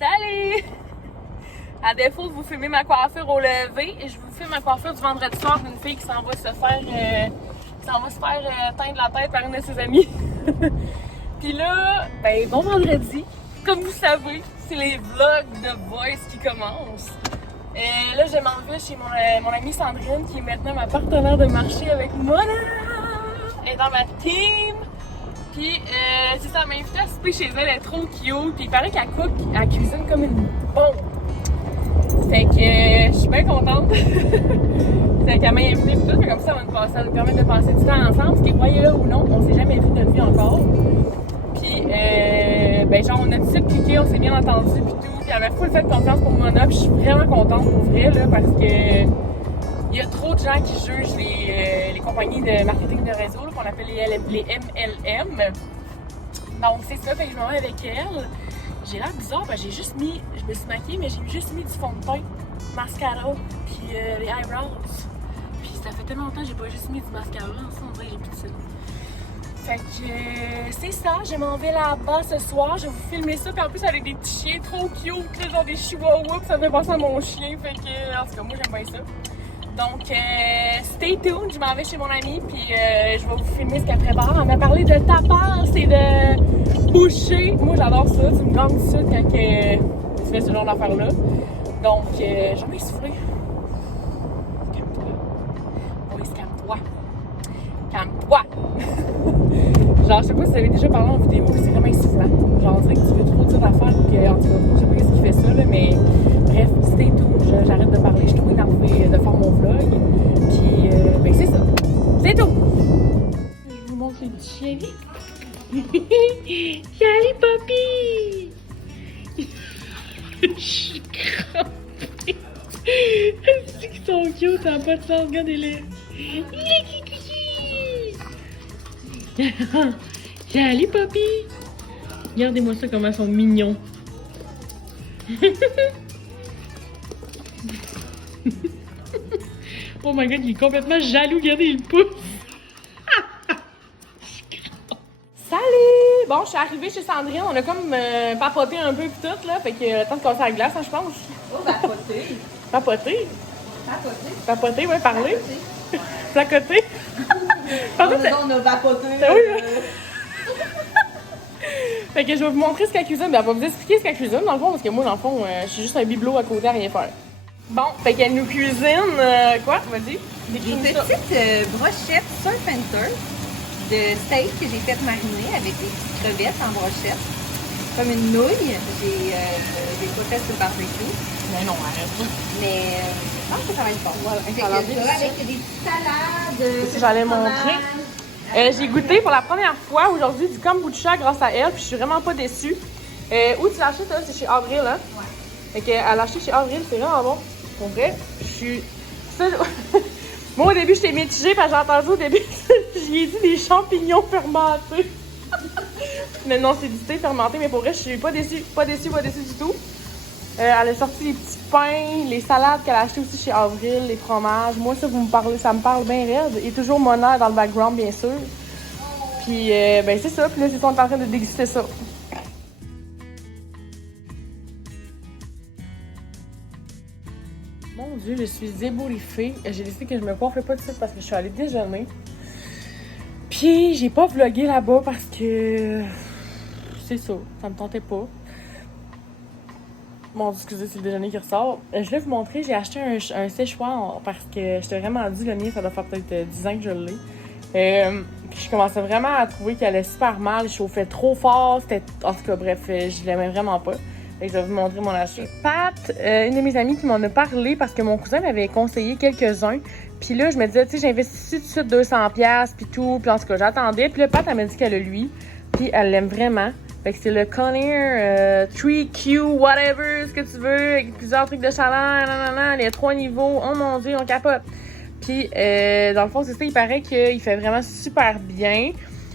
Salut! À défaut de vous filmer ma coiffure au lever, je vous filme ma coiffure du vendredi soir d'une fille qui s'en va se faire teindre la tête par une de ses amies. Puis là, ben bon vendredi. Comme vous savez, c'est les vlogs de Voice qui commencent. Là, je m'en vais chez mon amie Sandrine, qui est maintenant ma partenaire de marché avec Mona. Elle est dans ma team. Puis, c'est ça, elle m'a invité à souper chez elle, elle est trop cute. Puis il paraît qu'elle cook, elle cuisine comme une bombe. Fait que je suis bien contente. C'est qu'elle m'a invitée et tout, fait comme ça nous permet de passer du temps ensemble. Parce que voyez-le ou non, on s'est jamais vu de notre vie encore. Puis, ben genre, on a tout de suite cliqué, on s'est bien entendu puis tout. Puis elle m'a full fait confiance pour Mona, puis je suis vraiment contente pour vrai, là, parce que il y a trop de gens qui jugent les compagnies de marketing de réseau, là, qu'on appelle les MLM. Donc c'est ça, fait que je m'en vais avec elle. J'ai l'air bizarre, parce que je me suis maquillée, mais j'ai juste mis du fond de teint, mascara, puis les eyebrows. Puis ça fait tellement longtemps que j'ai pas juste mis du mascara, ça on dirait que j'ai plus de cils. Fait que c'est ça, je m'en vais là-bas ce soir, je vais vous filmer ça, puis en plus elle a des petits chiens trop cute, genre des chihuahuas, puis ça me fait penser à mon chien, fait que en tout cas moi j'aime bien ça. Donc stay tuned, je m'en vais chez mon amie, puis je vais vous filmer ce qu'elle prépare. Elle m'a parlé de tapas et de boucher, moi j'adore ça, tu me gagnes tout de suite quand tu fais ce genre d'affaires-là. Donc j'en ai soufflé. Calme-toi. Oui, calme-toi. Calme-toi! Genre, je sais pas si vous avez déjà parlé en vidéo, c'est vraiment essoufflant. Genre, on dirait que tu veux trop dire d'affaires, que, en tout cas, je sais pas ce qui fait ça, là, mais bref, stay tuned, j'arrête de parler, je suis trop énervée de faire mon vlog. Puis, ben c'est ça. C'est tout! Je vous montre les petits chéris. Salut, papy! Je suis crampée. C'est qu'ils sont cute, ça n'a pas de sens, regardez-les. Salut, papy! Regardez-moi ça, comment ils sont mignons. Oh my god, il est complètement jaloux. Regardez, il pousse. Salut! Bon, je suis arrivée chez Sandrine. On a comme papoté un peu pis tout, là. Fait que le temps de casser la glace, hein, je pense. Oh, papoter. Papoter? Papoter. Papoter, ouais, parler. Placoter. On a vapoté. Oui, fait que je vais vous montrer ce qu'elle cuisine. Ben, elle va vous expliquer ce qu'elle cuisine, dans le fond, parce que moi, dans le fond, je suis juste un bibelot à côté à rien faire. Bon, fait qu'elle nous cuisine. Quoi? Vas-y. Des petites brochettes surf and turf de steak que j'ai fait mariner avec des petites crevettes en brochette. Comme une nouille. J'ai pas fait sur le barbecue. Mais non, arrête. Mais je pense que ça va être bon. Voilà. Avec des petites salades. Si j'allais montrer. J'ai goûté pour la première fois aujourd'hui du kombucha grâce à elle, puis je suis vraiment pas déçue. Où tu l'as acheté, toi? C'est chez Avril, hein? Ouais. Fait qu'elle l'a acheté chez Avril, c'est vraiment bon. Pour vrai, je suis... Ça, moi, au début, j'étais mitigée, parce que j'ai entendu au début, j'y ai dit des champignons fermentés. Mais non, c'est du thé fermenté, mais pour vrai, je suis pas déçue. Pas déçue du tout. Elle a sorti les petits pains, les salades qu'elle a achetées aussi chez Avril, les fromages. Moi, ça, ça me parle bien raide. Et toujours Mona dans le background, bien sûr. Puis, ben c'est ça. Puis là, c'est ça, on est en train de déguster ça. Mon Dieu, je suis ébouriffée. J'ai décidé que je me coiffais pas tout de suite parce que je suis allée déjeuner. Puis, j'ai pas vlogué là-bas parce que... C'est ça, ça me tentait pas. Bon, excusez, c'est le déjeuner qui ressort. Je vais vous montrer, j'ai acheté un séchoir parce que je t'ai vraiment dit, le mien, ça doit faire peut-être 10 ans que je l'ai. Puis je commençais vraiment à trouver qu'elle allait super mal, je chauffais trop fort, c'était... En tout cas, bref, je l'aimais vraiment pas. Fait que je vais vous montrer mon achat. Pat, une de mes amies qui m'en a parlé parce que mon cousin m'avait conseillé quelques-uns. Puis là, je me disais, tu sais, j'ai investi tout de suite 200$, puis tout. Puis en tout cas, j'attendais. Puis là, Pat, elle m'a dit qu'elle a lui. Puis elle l'aime vraiment. Fait que c'est le Conair 3Q, whatever, ce que tu veux, avec plusieurs trucs de chaleur, nanana, les 3 niveaux. Oh mon Dieu, on capote. Puis, dans le fond, c'est ça, il paraît qu'il fait vraiment super bien.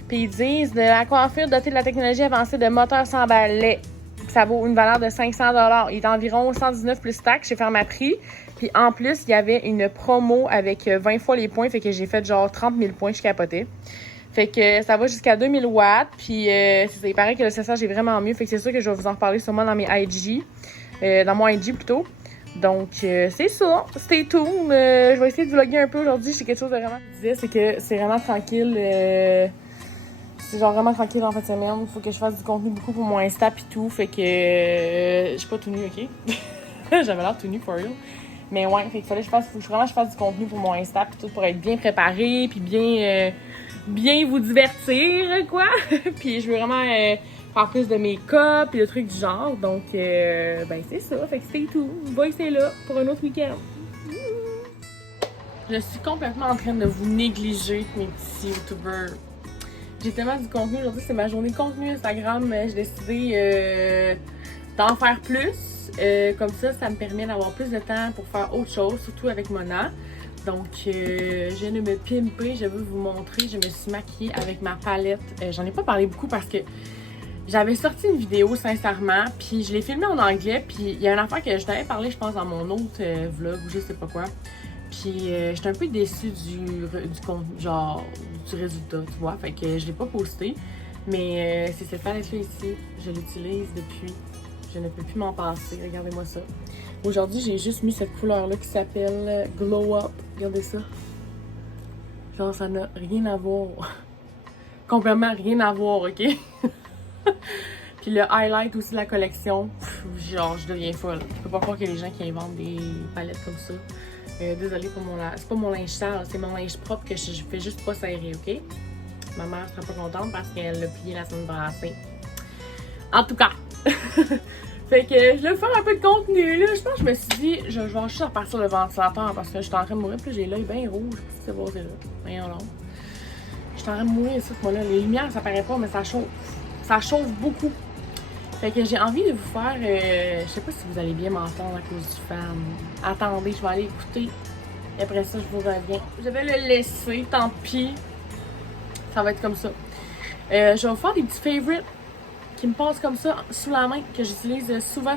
Puis ils disent, de la coiffure dotée de la technologie avancée de moteur sans balai. Ça vaut une valeur de 500$. Il est environ 119 plus taxes. J'ai fait ma prix. Puis en plus, il y avait une promo avec 20 fois les points. Fait que j'ai fait genre 30 000 points. Je capotais. Fait que ça va jusqu'à 2000 watts. Puis il paraît que le séchage est vraiment mieux. Fait que c'est sûr que je vais vous en reparler sûrement dans mes IG. Dans mon IG plutôt. Donc c'est ça. Stay tuned. Je vais essayer de vlogger un peu aujourd'hui. C'est quelque chose de vraiment... Je disais, c'est que c'est vraiment tranquille. C'est genre vraiment tranquille en fin de semaine. Il faut que je fasse du contenu beaucoup pour mon Insta pis tout. Fait que je suis pas tout nu, ok? J'avais l'air tout nu for real. Mais ouais, fait qu'il fallait que faut que vraiment je fasse du contenu pour mon Insta pis tout pour être bien préparée pis bien vous divertir, quoi. Puis je veux vraiment faire plus de make-up et de trucs du genre. Donc, ben c'est ça. Fait que stay tuned. Bye, c'est là pour un autre week-end. Je suis complètement en train de vous négliger, mes petits youtubeurs. J'ai tellement du contenu aujourd'hui, c'est ma journée de contenu Instagram. J'ai décidé d'en faire plus. Comme ça me permet d'avoir plus de temps pour faire autre chose, surtout avec Mona. Donc, je viens de me pimper, je veux vous montrer. Je me suis maquillée avec ma palette. J'en ai pas parlé beaucoup parce que j'avais sorti une vidéo, sincèrement, puis je l'ai filmée en anglais. Puis il y a une affaire que je t'avais parlé, je pense, dans mon autre vlog ou je sais pas quoi. Puis j'étais un peu déçue du contenu, genre du résultat, tu vois. Fait que je l'ai pas posté. Mais c'est cette palette-là ici, je l'utilise depuis. Je ne peux plus m'en passer, regardez-moi ça. Aujourd'hui, j'ai juste mis cette couleur-là qui s'appelle Glow Up. Regardez ça. Genre, ça n'a rien à voir. Complètement rien à voir, ok? Puis le highlight aussi de la collection, genre, je deviens folle. Je peux pas croire qu'il y a des gens qui inventent des palettes comme ça. Désolée pour mon linge. C'est pas mon linge sale, c'est mon linge propre que je fais juste pas serrer, ok? Ma mère sera pas contente parce qu'elle l'a plié la semaine passée. En tout cas! Fait que je vais faire un peu de contenu là. Je pense que je me suis dit, je vais juste repartir le ventilateur parce que je suis en train de mourir. Puis j'ai l'œil bien rouge. C'est bon, c'est là. Voyons là. Je suis en train de mourir ici, moi là. Les lumières, ça paraît pas, mais ça chauffe. Ça chauffe beaucoup. Fait que j'ai envie de vous faire. Je sais pas si vous allez bien m'entendre à cause du fan. Attendez, je vais aller écouter. Et après ça, je vous reviens. Je vais le laisser, tant pis. Ça va être comme ça. Je vais vous faire des petits favorites qui me passent comme ça sous la main, que j'utilise souvent.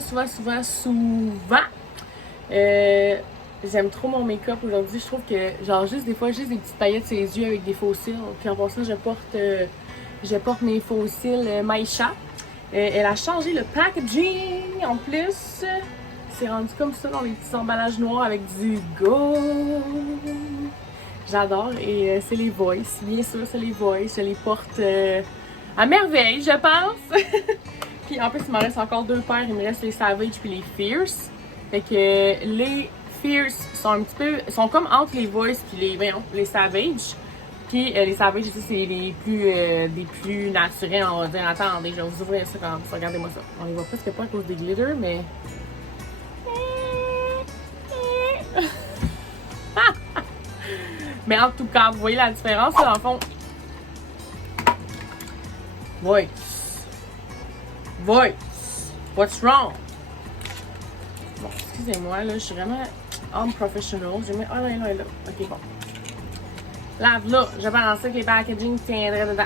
J'aime trop mon make-up aujourd'hui. Je trouve que, genre, juste des fois, juste des petites paillettes sur les yeux avec des faux cils. Puis en passant, je porte mes faux cils Maïcha. Elle a changé le packaging en plus. C'est rendu comme ça dans les petits emballages noirs avec du gold. J'adore. Et c'est les Voice. Bien sûr, c'est les Voice. Je les porte à merveille, je pense. Puis en plus, il m'en reste encore 2 paires. Il me reste les Savage puis les Fierce. Fait que les Fierce sont un petit peu... sont comme entre les Voice puis les Savage. Puis les Savage ici, c'est les plus naturels, on va dire. Attendez, je vais vous ouvrir ça quand même. Regardez-moi ça. On les voit presque pas à cause des glitters, mais... Mais en tout cas, vous voyez la différence, là, dans le fond. Voice. What's wrong? Bon, excusez-moi, là, je suis vraiment unprofessional. J'ai mis... Ah, là. Ok, bon. Là, je pensais que les packaging tiendraient dedans.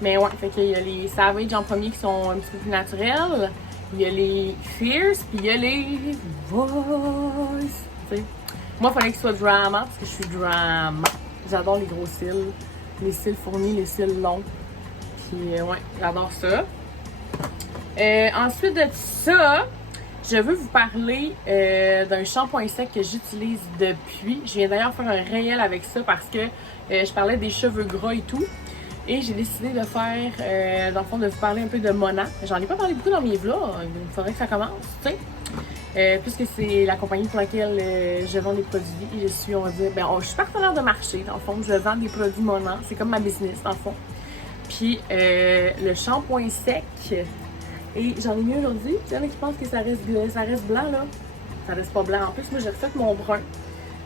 Mais ouais, fait qu'il y a les Savage en premier qui sont un petit peu plus naturels. Il y a les Fierce, puis il y a les Voice. T'sais. Moi, il fallait qu'ils soient drama, parce que je suis drama. J'adore les gros cils. Les cils fournis, les cils longs. Puis ouais, j'adore ça. Ensuite de ça, je veux vous parler d'un shampoing sec que j'utilise depuis. Je viens d'ailleurs faire un réel avec ça parce que je parlais des cheveux gras et tout. Et j'ai décidé de faire, dans le fond, de vous parler un peu de Mona. J'en ai pas parlé beaucoup dans mes vlogs. Il faudrait que ça commence, tu sais. Puisque c'est la compagnie pour laquelle je vends des produits. Et je suis, on va dire, je suis partenaire de marché, dans le fond. Je vends des produits Mona. C'est comme ma business, dans le fond. Puis, le shampoing sec... Et j'en ai mis aujourd'hui. Il y en a qui pensent que ça reste blanc, là. Ça reste pas blanc. En plus, moi, j'ai refait mon brun.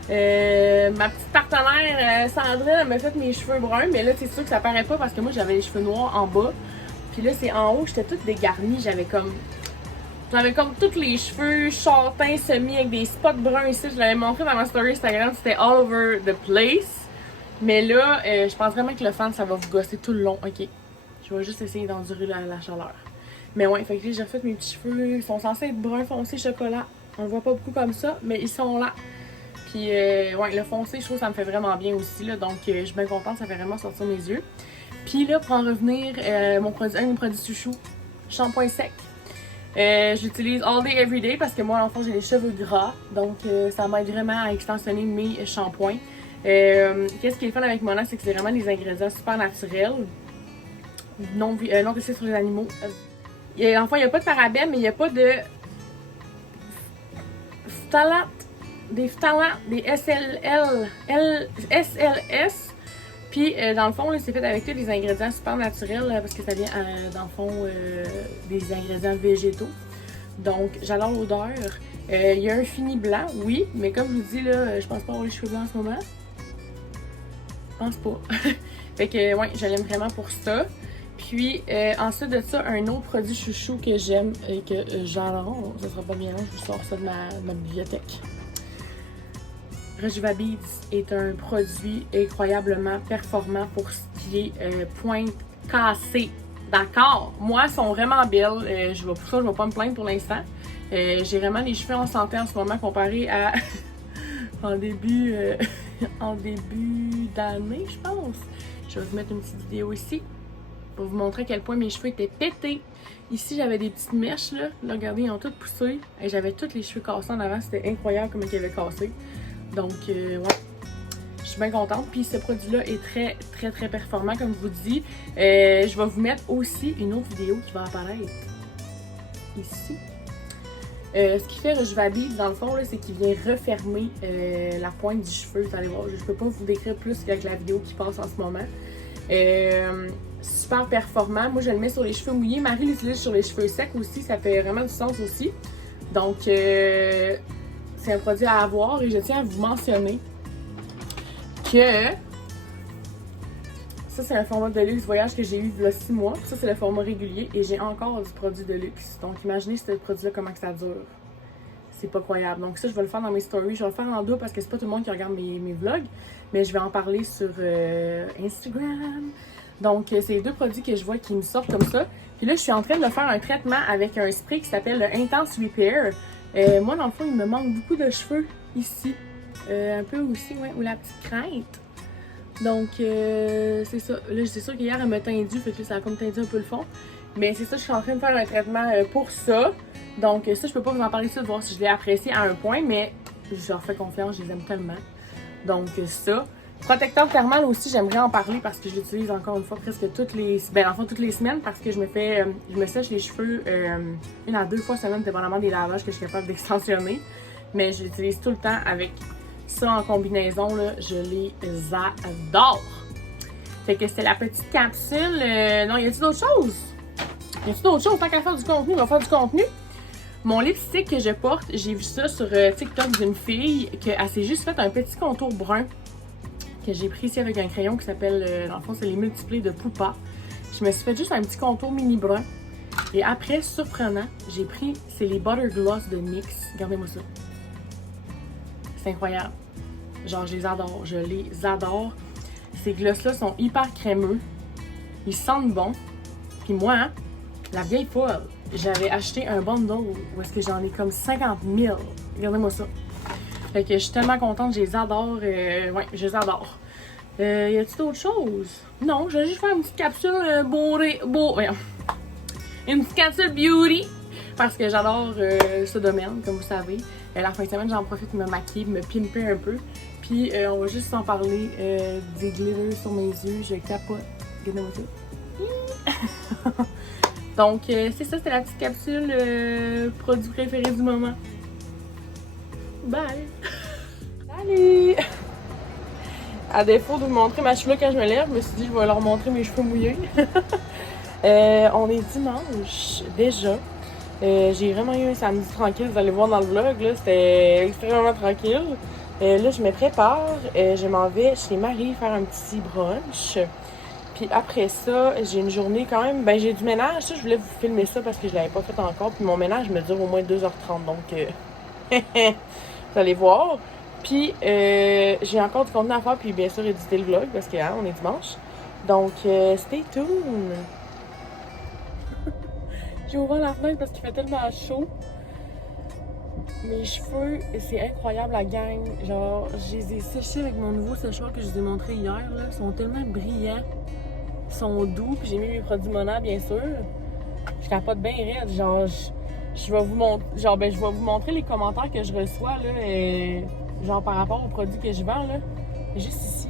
Ma petite partenaire, Sandrine, elle m'a fait mes cheveux bruns. Mais là, c'est sûr que ça paraît pas parce que moi, j'avais les cheveux noirs en bas. Puis là, c'est en haut, j'étais toute dégarnie. J'avais comme tous les cheveux châtains semi avec des spots bruns ici. Je l'avais montré dans ma story Instagram. C'était all over the place. Mais là, je pense vraiment que le fan, ça va vous gosser tout le long. OK. Je vais juste essayer d'endurer la chaleur. Mais ouais, fait que j'ai refait mes petits cheveux. Ils sont censés être bruns foncés chocolat. On le voit pas beaucoup comme ça, mais ils sont là. Puis ouais, le foncé, je trouve que ça me fait vraiment bien aussi, là, donc je suis bien contente, ça fait vraiment sortir mes yeux. Puis là, pour en revenir, un de mes produits chouchou, shampoing sec. J'utilise all day, every day parce que moi, en fait, j'ai les cheveux gras, donc ça m'aide vraiment à extensionner mes shampoings. Qu'est-ce qui est le fun avec Mona, c'est que c'est vraiment des ingrédients super naturels, non testés sur les animaux. Enfin, il n'y a pas de parabènes, mais il n'y a pas de phtalates, des SLS. Puis, dans le fond, c'est fait avec tous des ingrédients super naturels parce que ça vient, dans le fond, des ingrédients végétaux. Donc, j'adore l'odeur. Il y a un fini blanc, oui, mais comme je vous dis, là, je pense pas avoir les cheveux blancs en ce moment. Je pense pas. Fait que, ouais, je l'aime vraiment pour ça. Puis, ensuite de ça, un autre produit chouchou que j'aime et que j'adore, ça sera pas bien long, je vous sors ça de ma bibliothèque. Rejuva-Beads est un produit incroyablement performant pour ce qui est pointe cassée. D'accord? Moi, elles sont vraiment belles. Je vais pas me plaindre pour l'instant. J'ai vraiment les cheveux en santé en ce moment comparé à en début d'année, je pense. Je vais vous mettre une petite vidéo ici pour vous montrer à quel point mes cheveux étaient pétés. Ici, j'avais des petites mèches, là. Là, regardez, ils ont toutes poussé. Et j'avais tous les cheveux cassés en avant. C'était incroyable comment ils avaient cassé. Donc, ouais, je suis bien contente. Puis ce produit-là est très, très, très performant, comme je vous dis. Je vais vous mettre aussi une autre vidéo qui va apparaître ici. Ce qui fait Rejuva-Beads, dans le fond, c'est qu'il vient refermer la pointe du cheveu. Vous allez voir, je peux pas vous décrire plus qu'avec la vidéo qui passe en ce moment. Super performant. Moi, je le mets sur les cheveux mouillés. Marie l'utilise sur les cheveux secs aussi. Ça fait vraiment du sens aussi. Donc, c'est un produit à avoir et je tiens à vous mentionner que ça, c'est un format de luxe voyage que j'ai eu il y a 6 mois. Ça, c'est le format régulier et j'ai encore du produit de luxe. Donc, imaginez ce produit-là, comment que ça dure. C'est pas croyable. Donc, ça, je vais le faire dans mes stories. Je vais le faire en deux parce que c'est pas tout le monde qui regarde mes vlogs, mais je vais en parler sur Instagram. Donc, c'est les deux produits que je vois qui me sortent comme ça. Puis là, je suis en train de faire un traitement avec un spray qui s'appelle le Intense Repair. Moi, dans le fond, il me manque beaucoup de cheveux ici. Un peu aussi, ouais, ou la petite crainte. Donc, c'est ça. Là, c'est sûr qu'hier, elle m'a tendu, fait que là, ça a comme tendu un peu le fond. Mais c'est ça, je suis en train de faire un traitement pour ça. Donc, ça, je peux pas vous en parler tout de voir si je l'ai apprécié à un point, mais je leur fais confiance, je les aime tellement. Donc, ça. Protecteur thermal aussi, j'aimerais en parler parce que je l'utilise encore une fois presque toutes les semaines parce que je me sèche les cheveux 1 à 2 fois semaine, dépendamment des lavages que je suis capable d'extensionner. Mais je l'utilise tout le temps avec ça en combinaison, là, je les adore. Fait que c'était la petite capsule. Non, y a-t-il d'autres choses? Y a-t-il d'autres choses? Tant qu'à faire du contenu, on va faire du contenu. Mon lipstick que je porte, j'ai vu ça sur TikTok d'une fille qu'elle s'est juste fait un petit contour brun que j'ai pris ici avec un crayon qui s'appelle, dans le fond, c'est les multiplés de Poupa. Je me suis fait juste un petit contour mini brun. Et après, surprenant, j'ai pris, c'est les Butter Gloss de NYX. Regardez-moi ça. C'est incroyable. Genre, je les adore. Je les adore. Ces gloss-là sont hyper crémeux. Ils sentent bon. Puis moi, hein, la vieille folle, j'avais acheté un bundle où est-ce que j'en ai comme 50 000. Regardez-moi ça. Fait que je suis tellement contente, je les adore. Ouais, je les adore. Y a-t-il d'autres choses? Non, je vais juste faire une petite capsule une petite capsule beauty. Parce que j'adore ce domaine, comme vous savez. La fin de semaine, j'en profite de me maquiller, de me pimper un peu. Puis on va juste s'en parler des glitters sur mes yeux. Je capote. Regardez-moi ça. Donc, c'est ça, c'était la petite capsule produit préféré du moment. Bye! Salut! À défaut de vous montrer ma chevelure quand je me lève, je me suis dit je vais leur montrer mes cheveux mouillés. On est dimanche déjà. J'ai vraiment eu un samedi tranquille, vous allez voir dans le vlog, là, c'était extrêmement tranquille. Là, je me prépare, je m'en vais chez Marie faire un petit brunch. Puis après ça, j'ai une journée quand même, ben j'ai du ménage, ça je voulais vous filmer ça parce que je l'avais pas fait encore. Puis mon ménage me dure au moins 2h30, donc vous allez voir. Puis j'ai encore du contenu à faire, puis bien sûr éditer le vlog parce que hein, on est dimanche. Donc stay tuned! J'ai ouvert la fenêtre parce qu'il fait tellement chaud. Mes cheveux, c'est incroyable la gang. Genre, je les ai séchés avec mon nouveau séchoir que je vous ai montré hier. Là. Ils sont tellement brillants. Ils sont doux. Puis j'ai mis mes produits Mona, bien sûr. Je capote bien raide. Genre, je vais vous montrer. Genre, je vais vous montrer les commentaires que je reçois là. Genre par rapport aux produits que je vends là. Juste ici.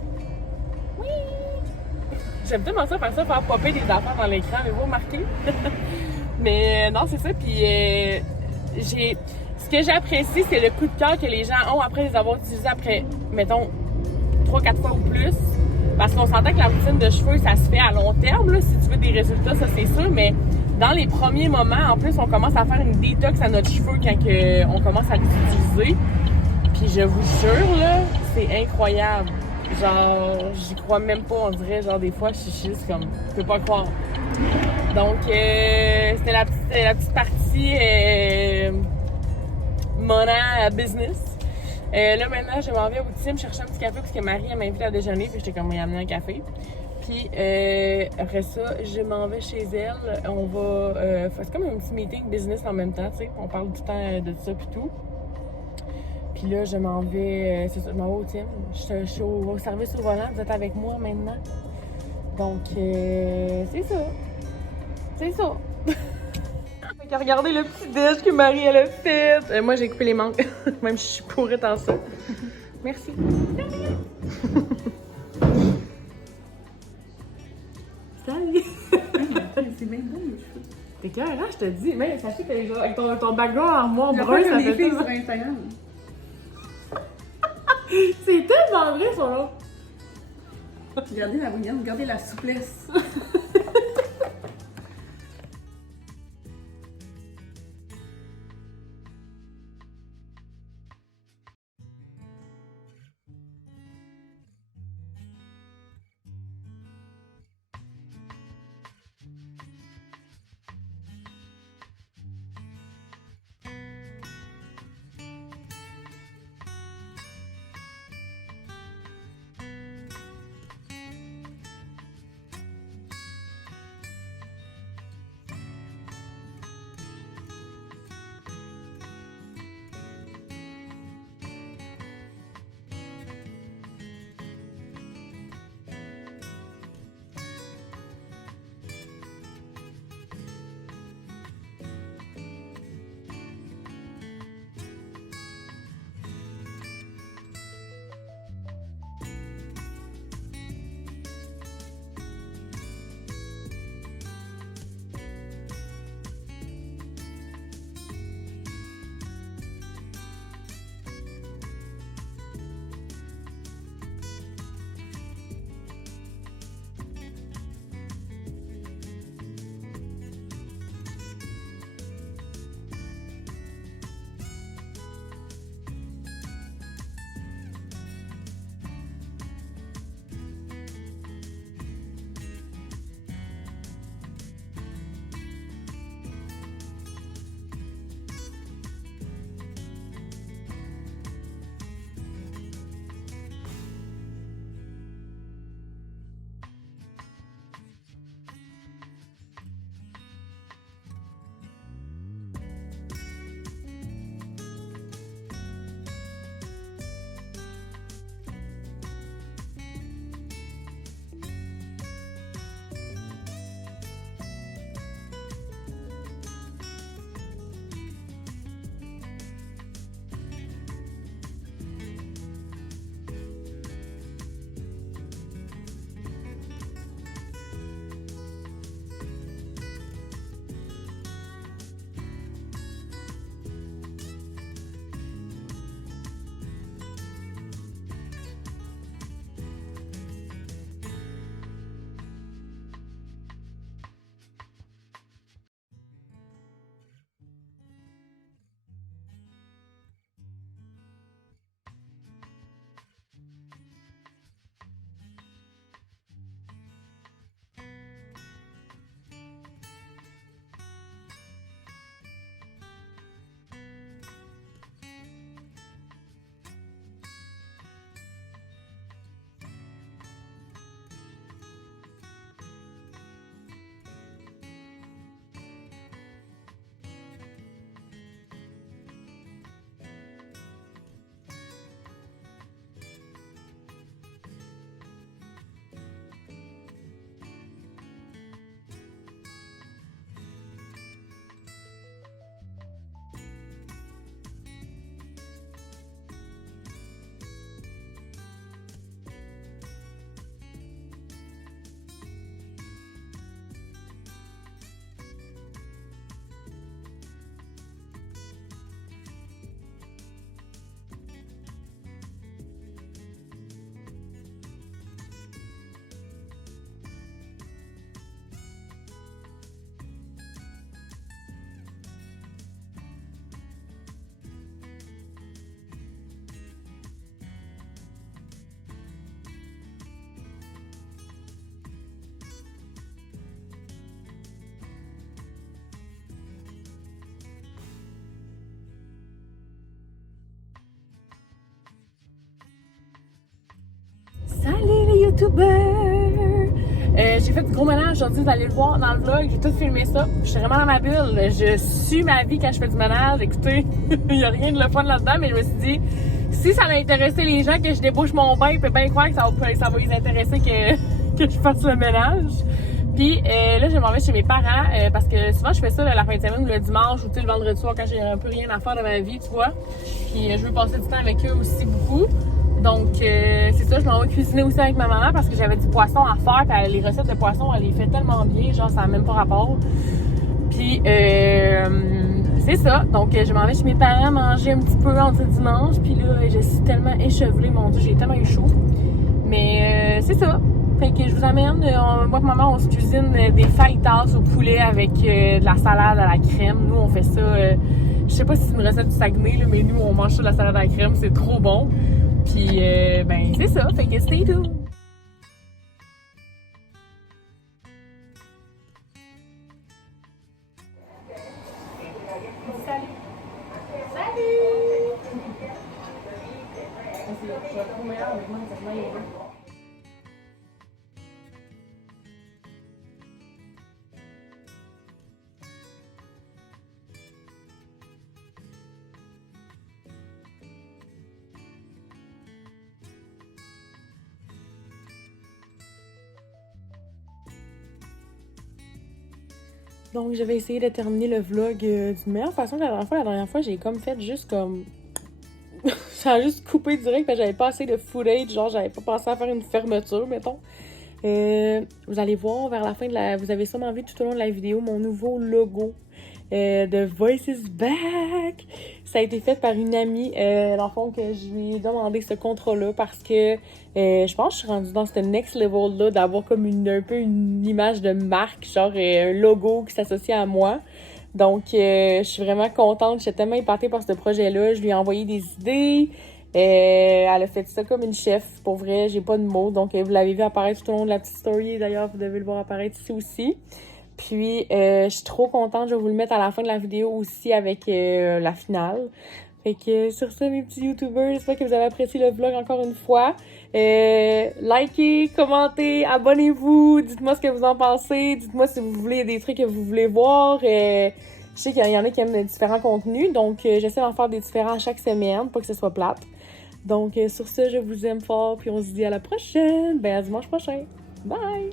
Oui! J'aime tellement ça, faire popper des affaires dans l'écran, mais vous remarquez? Mais non, c'est ça. Puis ce que j'apprécie, c'est le coup de cœur que les gens ont après les avoir utilisés après, mettons, 3-4 fois ou plus. Parce qu'on s'entend que la routine de cheveux, ça se fait à long terme, là, si tu veux des résultats, ça c'est sûr, mais dans les premiers moments, en plus, on commence à faire une détox à notre cheveu quand on commence à l'utiliser. Puis je vous jure, là, c'est incroyable. Genre, j'y crois même pas, on dirait, genre des fois, je suis juste comme, je peux pas croire. Donc, c'était la petite partie Mona business. Là, maintenant, je m'en vais au team chercher un petit café parce que Marie, elle m'invite à déjeuner, puis j'étais comme, il y a amené un café. Puis, après ça, je m'en vais chez elle. On va faire comme un petit meeting business en même temps, tu sais. On parle tout le temps de ça, puis tout. Puis là, je m'en vais, c'est ça, je m'en vais au team. Je suis au service au volant, vous êtes avec moi maintenant. Donc, c'est ça. C'est ça. Regardez le petit déj que Marie elle a fait. Moi, j'ai coupé les mangues. Même si je suis pourrite en ça. Merci. Salut. C'est bien beau, les cheveux. T'es clair, hein, je te dis. Mais sachez que avec ton background armoire brun, ça fait filles tout. sur Instagram. C'est tellement vrai, son nom. Regardez la bouillante, regardez la souplesse. YouTuber! J'ai fait du gros ménage aujourd'hui, vous allez le voir dans le vlog, j'ai tout filmé ça. Je suis vraiment dans ma bulle, je suis ma vie quand je fais du ménage. Écoutez, il n'y a rien de le fun là-dedans, mais je me suis dit, si ça a intéressé les gens que je débouche mon bain, ils peuvent bien croire que ça va les intéresser que je fasse le ménage. Puis là, je m'en vais chez mes parents parce que souvent je fais ça la fin de semaine ou le dimanche ou le vendredi soir quand j'ai un peu rien à faire de ma vie, tu vois. Puis je veux passer du temps avec eux aussi beaucoup. Donc c'est ça, je m'en vais cuisiner aussi avec ma maman parce que j'avais du poisson à faire. Puis les recettes de poisson, elle les fait tellement bien, genre ça n'a même pas rapport. Puis c'est ça. Donc je m'en vais chez mes parents manger un petit peu entre dimanche. Puis là, je suis tellement échevelée, mon Dieu, j'ai tellement eu chaud. Mais c'est ça. Fait que je vous amène, moi et maman, on se cuisine des fajitas au poulet avec de la salade à la crème. Nous, on fait ça, je sais pas si c'est une recette du Saguenay, là, mais nous, on mange ça de la salade à la crème, c'est trop bon. Puis, ben, c'est ça, fait que stay tuned! Salut! Salut! Je suis trop meilleure avec moi, c'est vraiment heureux. Donc, je vais essayer de terminer le vlog d'une meilleure façon que la dernière fois. La dernière fois, j'ai comme fait juste comme... ça a juste coupé direct parce que j'avais pas assez de footage. Genre, j'avais pas pensé à faire une fermeture, mettons. Vous allez voir vers la fin de la... Vous avez sûrement vu tout au long de la vidéo mon nouveau logo de Voice is Back. Ça a été fait par une amie, dans le fond, que je lui ai demandé ce contrat-là parce que je pense que je suis rendue dans ce next level-là d'avoir comme un peu une image de marque, genre un logo qui s'associe à moi. Donc, je suis vraiment contente. J'étais tellement épatée par ce projet-là. Je lui ai envoyé des idées. Elle a fait ça comme une chef. Pour vrai, j'ai pas de mots. Donc, vous l'avez vu apparaître tout au long de la petite story. D'ailleurs, vous devez le voir apparaître ici aussi. Puis, je suis trop contente. Je vais vous le mettre à la fin de la vidéo aussi avec la finale. Fait que sur ça, mes petits youtubers, j'espère que vous avez apprécié le vlog encore une fois. Likez, commentez, abonnez-vous. Dites-moi ce que vous en pensez. Dites-moi si vous voulez des trucs que vous voulez voir. Je sais qu'il y en a qui aiment différents contenus. Donc, j'essaie d'en faire des différents chaque semaine pour que ce soit plate. Donc, sur ça, je vous aime fort. Puis on se dit à la prochaine. Ben, à dimanche prochain. Bye!